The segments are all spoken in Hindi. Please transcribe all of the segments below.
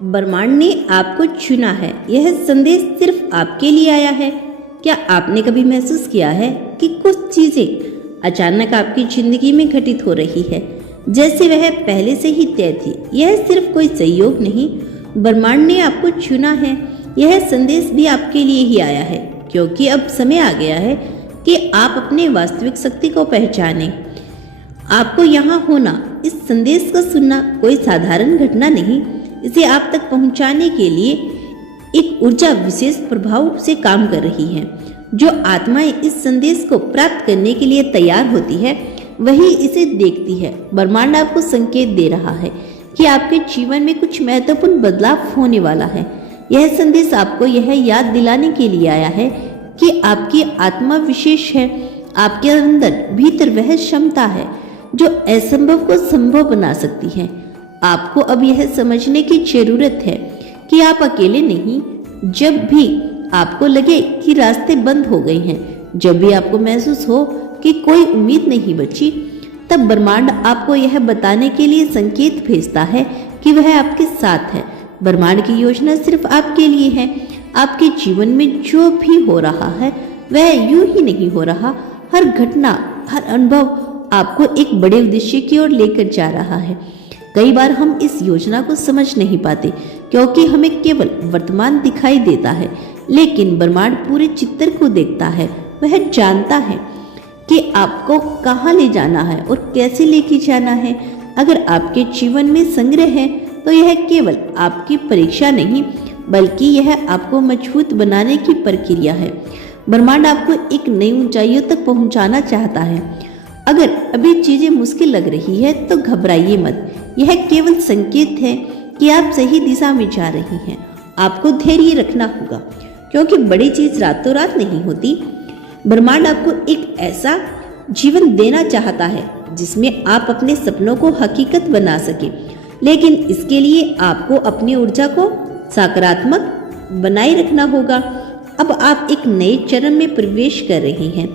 ब्रह्मांड ने आपको चुना है। यह संदेश सिर्फ आपके लिए आया है। क्या आपने कभी महसूस किया है कि कुछ चीजें अचानक आपकी जिंदगी में घटित हो रही है, जैसे वह पहले से ही तय थी? यह सिर्फ कोई संयोग नहीं, ब्रह्मांड ने आपको चुना है। यह संदेश भी आपके लिए ही आया है, क्योंकि अब समय आ गया है कि आप अपने वास्तविक शक्ति को पहचानें। आपको यहाँ होना, इस संदेश को सुनना कोई साधारण घटना नहीं। इसे आप तक पहुँचाने के लिए एक ऊर्जा विशेष प्रभाव से काम कर रही है। जो आत्माएं इस संदेश को प्राप्त करने के लिए तैयार होती है, वही इसे देखती है। ब्रह्मांड आपको संकेत दे रहा है कि आपके जीवन में कुछ महत्वपूर्ण बदलाव होने वाला है। यह संदेश आपको यह याद दिलाने के लिए आया है कि आपकी आत्मा विशेष है। आपके अंदर भीतर वह क्षमता है जो असंभव को संभव बना सकती है। आपको अब यह समझने की जरूरत है कि आप अकेले नहीं। जब भी आपको लगे कि रास्ते बंद हो गए हैं, जब भी आपको महसूस हो कि कोई उम्मीद नहीं बची, तब ब्रह्मांड आपको यह बताने के लिए संकेत भेजता है कि वह आपके साथ है। ब्रह्मांड की योजना सिर्फ आपके लिए है। आपके जीवन में जो भी हो रहा है वह यूं ही नहीं हो रहा। हर घटना, हर अनुभव आपको एक बड़े उद्देश्य की ओर लेकर जा रहा है। कई बार हम इस योजना को समझ नहीं पाते क्योंकि हमें केवल वर्तमान दिखाई देता है, लेकिन ब्रह्मांड पूरे चित्र को देखता है। वह जानता है कि आपको कहाँ ले जाना है और कैसे लेके जाना है। अगर आपके जीवन में संग्रह है तो यह केवल आपकी परीक्षा नहीं, बल्कि यह आपको मजबूत बनाने की प्रक्रिया है। ब्रह्मांड आपको एक नई ऊंचाइयों तक पहुंचाना चाहता है। अगर अभी चीजें मुश्किल लग रही है तो घबराइए मत। यह केवल संकेत है कि आप सही दिशा में जा रही हैं। आपको धैर्य रखना होगा, क्योंकि बड़ी चीज रातों रात नहीं होती। ब्रह्मांड आपको एक ऐसा जीवन देना चाहता है जिसमें आप अपने सपनों को हकीकत बना सके, लेकिन इसके लिए आपको अपनी ऊर्जा को सकारात्मक बनाए रखना होगा। अब आप एक नए चरण में प्रवेश कर रहे हैं।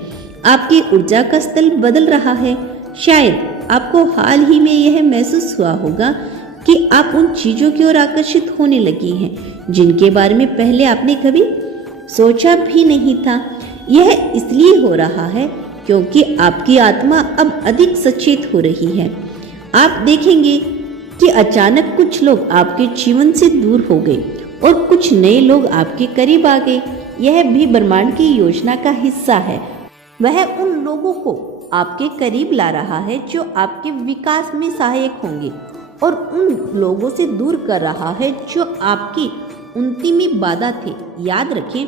आपकी ऊर्जा का स्तर बदल रहा है। शायद आपको हाल ही में यह महसूस हुआ होगा कि आप उन चीजों की ओर आकर्षित होने लगी हैं जिनके बारे में पहले आपने कभी सोचा भी नहीं था। यह इसलिए हो रहा है क्योंकि आपकी आत्मा अब अधिक सचेत हो रही है। आप देखेंगे कि अचानक कुछ लोग आपके जीवन से दूर हो गए और कुछ नए लोग आपके करीब आ गए। यह भी ब्रह्मांड की योजना का हिस्सा है। वह उन लोगों को आपके करीब ला रहा है जो आपके विकास में सहायक होंगे, और उन लोगों से दूर कर रहा है जो आपकी उन्नति में बाधा थे। याद रखें,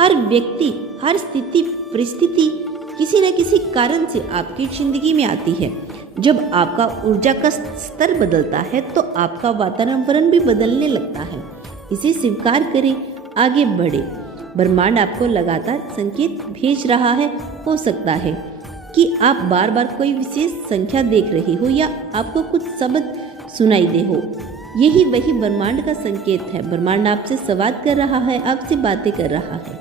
हर व्यक्ति, हर स्थिति, परिस्थिति किसी न किसी कारण से आपकी जिंदगी में आती है। जब आपका ऊर्जा का स्तर बदलता है तो आपका वातावरण भी बदलने लगता है। इसे स्वीकार करें, आगे बढ़े। ब्रह्मांड आपको लगातार संकेत भेज रहा है। हो सकता है कि आप बार बार कोई विशेष संख्या देख रहे हो या आपको कुछ शब्द सुनाई दे हो। यही वही ब्रह्मांड का संकेत है। ब्रह्मांड आपसे संवाद कर रहा है, आपसे बातें कर रहा है।